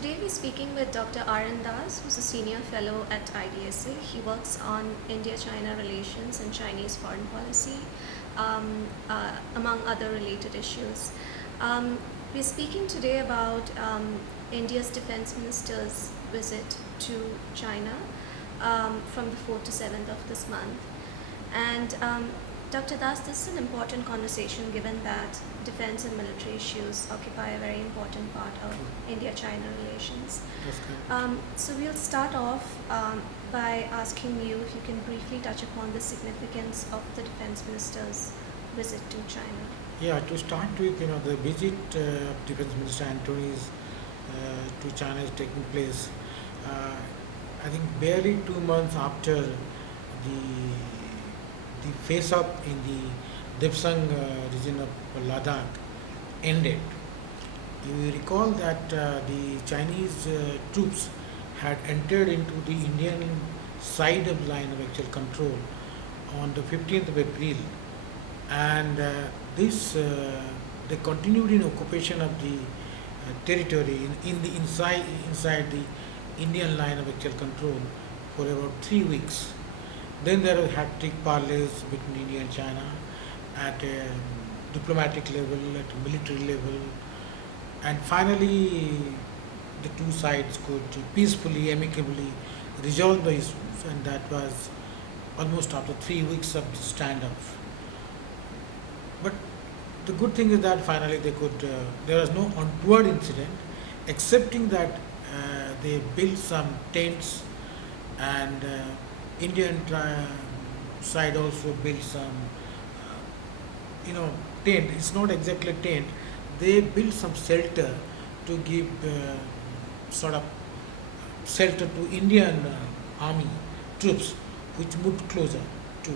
Today we're speaking with Dr. Arun Das, who's a senior fellow at IDSA. He works on India-China relations and Chinese foreign policy, among other related issues. We're speaking today about India's defense minister's visit to China from the 4th to 7th of this month. And Dr. Das, this is an important conversation given that defense and military issues occupy a very important part of India-China relations. So we'll start off by asking you if you can briefly touch upon the significance of the defense minister's visit to China. Yeah, to start with, the visit of Defense Minister Antony's to China is taking place. I think barely 2 months after the face-up in the Dipsang region of Ladakh ended. You recall that the Chinese troops had entered into the Indian side of the line of actual control on the 15th of April, and they continued in occupation of the territory inside the Indian line of actual control for about 3 weeks. Then there were hectic parleys between India and China at a diplomatic level, at a military level, and finally the two sides could peacefully, amicably resolve the issues, and that was almost after 3 weeks of the standoff. But the good thing is that finally there was no untoward incident, excepting that they built some tents, and Indian side also built some, tent. It's not exactly tent. They built some shelter to give sort of shelter to Indian army troops, which moved closer to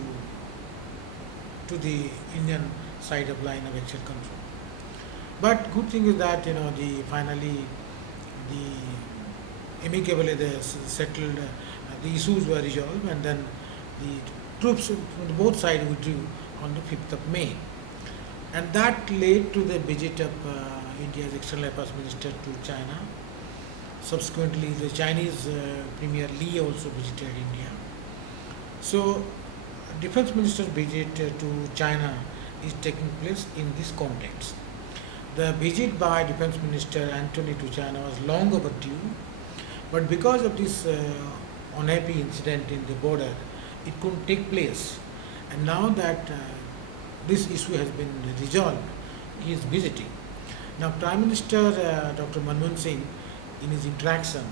the Indian side of line of actual control. But good thing is that finally the amicably they settled. The issues were resolved, and then the troops from both sides withdrew on the 5th of May. And that led to the visit of India's External Affairs Minister to China. Subsequently, the Chinese Premier Li also visited India. So, Defense Minister's visit to China is taking place in this context. The visit by Defense Minister Antony to China was long overdue, but because of this unhappy incident in the border, it couldn't take place. And now that this issue has been resolved, he is visiting. Now, Prime Minister Dr. Manmohan Singh, in his interaction,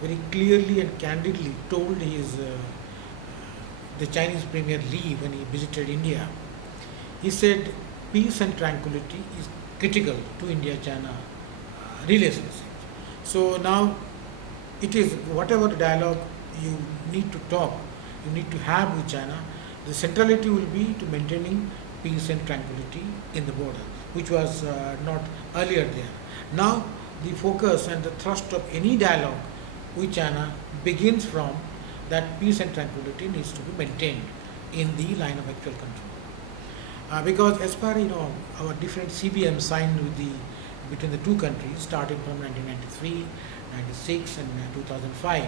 very clearly and candidly told the Chinese Premier Li when he visited India. He said peace and tranquility is critical to India-China relationship. So now it is whatever dialogue you need to talk, you need to have with China, the centrality will be to maintaining peace and tranquility in the border, which was not earlier there. Now the focus and the thrust of any dialogue with China begins from that peace and tranquility needs to be maintained in the line of actual control. Because as per our different CBM signed between the two countries, starting from 1993, 96 and 2005,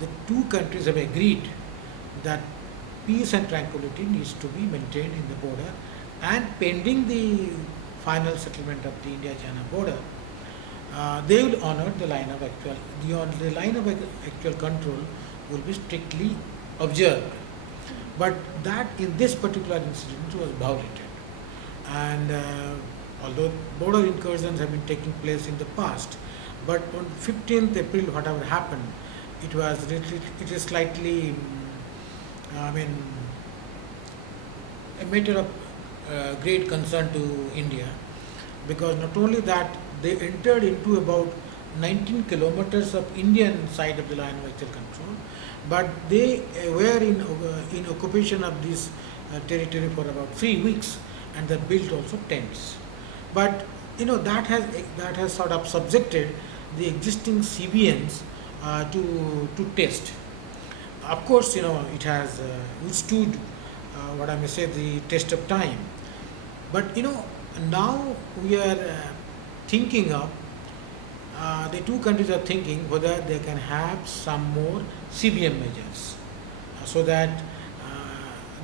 the two countries have agreed that peace and tranquility needs to be maintained in the border, and pending the final settlement of the India-China border, they will honor the line of actual control will be strictly observed. But that in this particular incident was violated, and although border incursions have been taking place in the past, but on 15th April, whatever happened, it is slightly, a matter of great concern to India, because not only that, they entered into about 19 kilometers of Indian side of the line of actual control, but they were in occupation of this territory for about 3 weeks, and they built also tents. But that has sort of subjected the existing CBNs to test. Of course, it has withstood what I may say the test of time. But now we are thinking of the two countries are thinking whether they can have some more CBM measures so that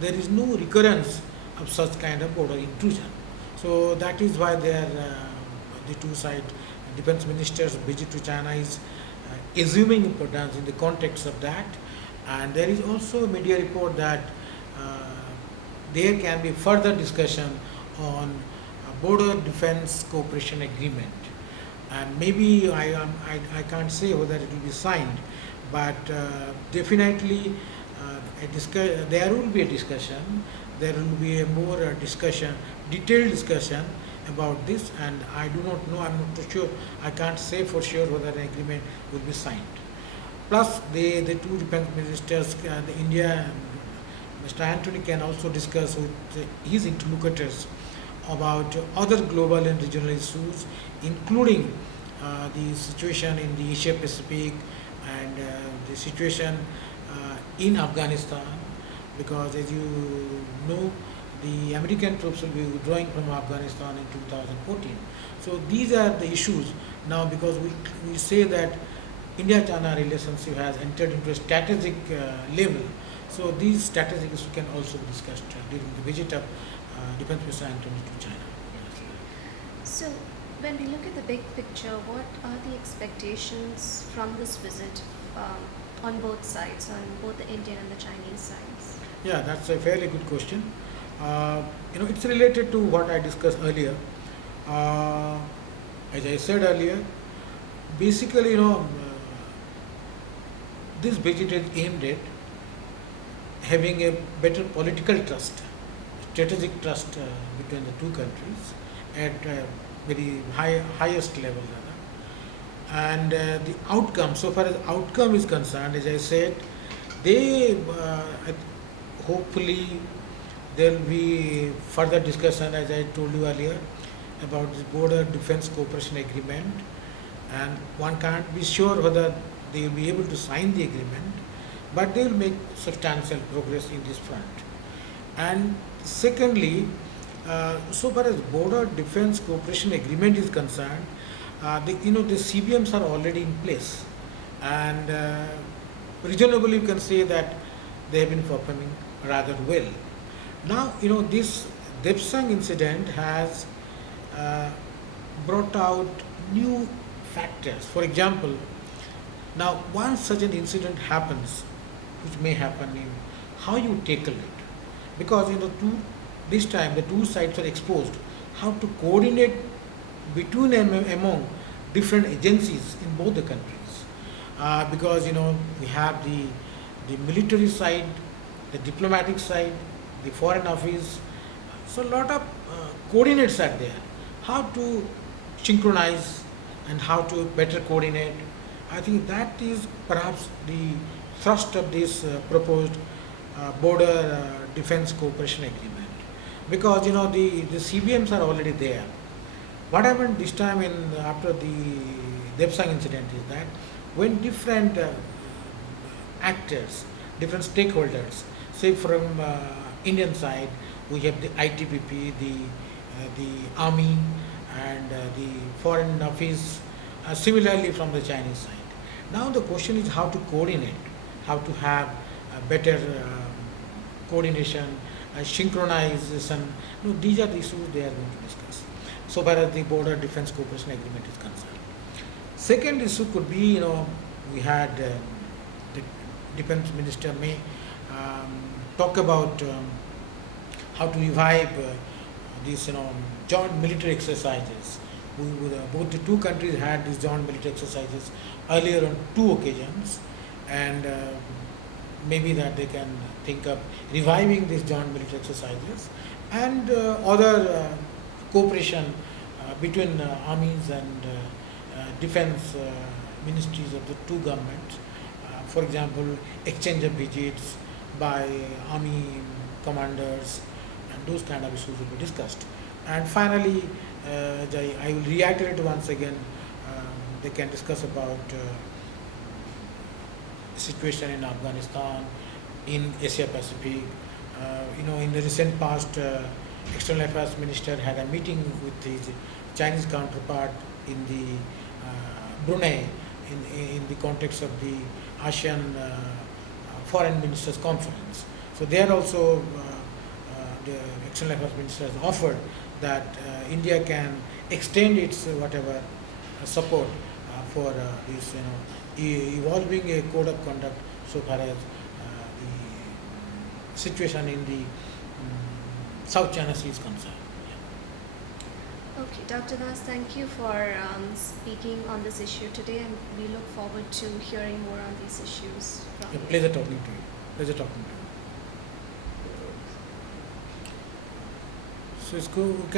there is no recurrence of such kind of border intrusion. So that is why the two side defense ministers visit to China is assuming importance in the context of that. And there is also a media report that there can be further discussion on a border defense cooperation agreement. And maybe I can't say whether it will be signed, but definitely there will be a discussion. There will be a more discussion, detailed discussion about this, and I do not know. I'm not too sure. I can't say for sure whether an agreement will be signed. Plus, the two defense ministers, the India, Mr. Antony can also discuss with his interlocutors about other global and regional issues, including the situation in the Asia Pacific and the situation in Afghanistan, because as you know, the American troops will be withdrawing from Afghanistan in 2014. So these are the issues now, because we say that India-China relationship has entered into a strategic level. So these strategic issues can also be discussed during the visit of Defense Minister Antony to China. So, when we look at the big picture, what are the expectations from this visit on both sides, on both the Indian and the Chinese sides? Yeah, that's a fairly good question. It's related to what I discussed earlier. As I said earlier, basically, this visit is aimed at having a better political trust, strategic trust between the two countries at very highest level rather. And the outcome, so far as outcome is concerned, as I said, they hopefully there will be further discussion, as I told you earlier, about the border defense cooperation agreement, and one can't be sure whether they will be able to sign the agreement, but they will make substantial progress in this front. And secondly, so far as border defense cooperation agreement is concerned, the CBMs are already in place, and reasonably you can say that they have been performing rather well. Now, this Depsang incident has brought out new factors. For example, now once such an incident happens, which may happen in how you tackle it, because this time the two sides are exposed, how to coordinate between and among different agencies in both the countries, because we have the military side, the diplomatic side, the foreign office, so a lot of coordinates are there. How to synchronize and how to better coordinate, I think that is perhaps the thrust of this proposed border defense cooperation agreement, because the CBMs are already there. What happened this time after the Depsang incident is that when different actors, different stakeholders, say from Indian side, we have the ITBP, the army, and the foreign office, similarly from the Chinese side. Now the question is how to coordinate, how to have better coordination, synchronization. These are the issues they are going to discuss, so far as the border defense cooperation agreement is concerned. Second issue could be, we had the defense minister may talk about how to revive these joint military exercises. Both the two countries had these joint military exercises earlier on two occasions, and maybe that they can think of reviving these joint military exercises and other cooperation between armies and defense ministries of the two governments. For example, exchange of visits by army commanders, and those kind of issues will be discussed. And finally, I will reiterate once again, they can discuss about situation in Afghanistan, in Asia Pacific. In the recent past, External Affairs Minister had a meeting with his Chinese counterpart in the Brunei in the context of the ASEAN Foreign Ministers Conference. So there also the External Affairs Minister has offered that India can extend its whatever support for this, evolving a code of conduct so far as the situation in the South China Sea is concerned. Okay, Dr. Das, thank you for speaking on this issue today, and we look forward to hearing more on these issues from you. Pleasure talking to you. Pleasure talking to you. So इसको